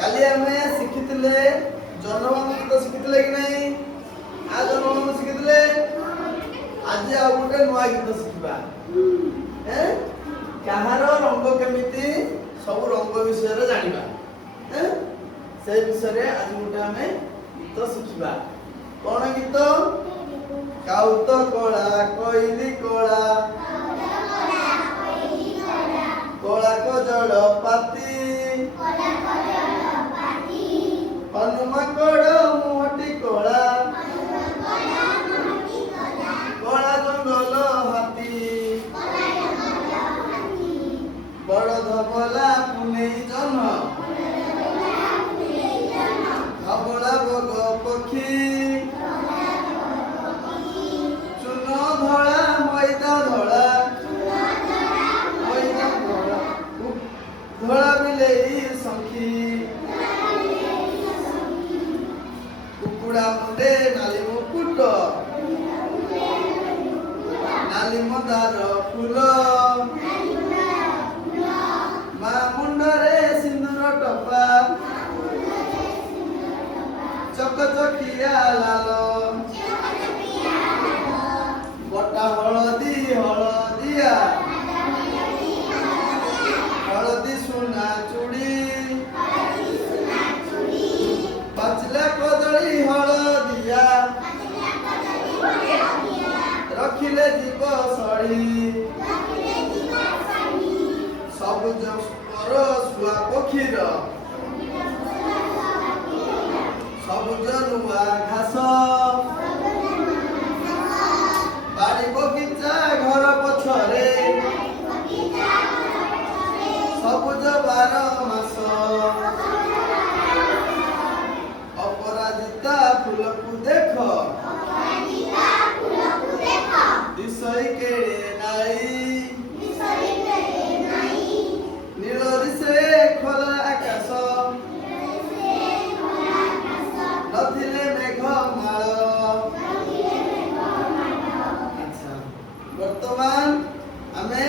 काली आमे शिखितले जनगण गीत शिखितले कि नहीं आ जनगण शिखितले आज आ गोटे नया गीत शिखिबा हैं कहार रंग केमिति सब रंग विषय रे जानिबा हैं से विषय रे आज गोटे आमे गीत शिखिबा कोन गीत काउत कोला कोइली कोला कोला को जड़ पाती हनुमाकड़ मोहटी कोला कोला जंगल हाथी बड़ धबला पुनेई जन धबला बग पक्षी चुन धला मैदा धला धला बिलेई सखी कुकुड़ा मुंडे नाली मुकुट नाली मंदार फूल मा मुंडरे सिंदूर टपा चकचकिया लाल बटा हलदी हलदिया हलदी सुना चूड़ी पाचला कदली हलदिया रखिले जीव सड़ी सबुज पर शुआ पक्षीर सबुज नुआ घास बाड़ी बगीचा घर पछरे सबुज 12 मास अपराजिता फूल को देख दिशई केड़े नाई नीलरी से खोला आकाश नथिले मेघ माल अच्छा वर्तमान आमे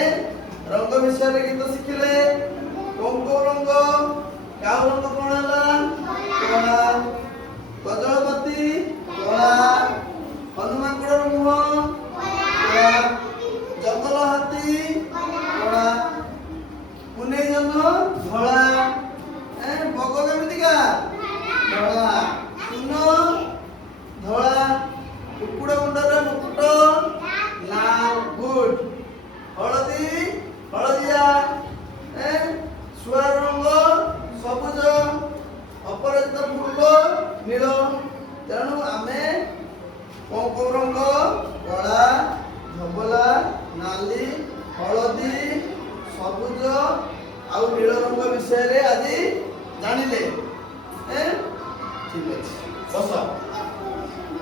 रंग विषय रे गीत शिखिले कोन को रंग का रंग कोन हला कोला कजलपति कोला हनुमानगढ़ मुह कोला जंगल हाथी कोला पुने जन धला बग केमितिका धला सुन धला कुकुड़ा मुंडरे मुकुट लाल गुड हलदी हलदिया शुआ रंग सबुज अपराजित फूल नील तेणु आमे को रंग कला धबला नाली हलदी सबुज आउ नील रंग विषय रे आज जानिले ठीक अछि बस।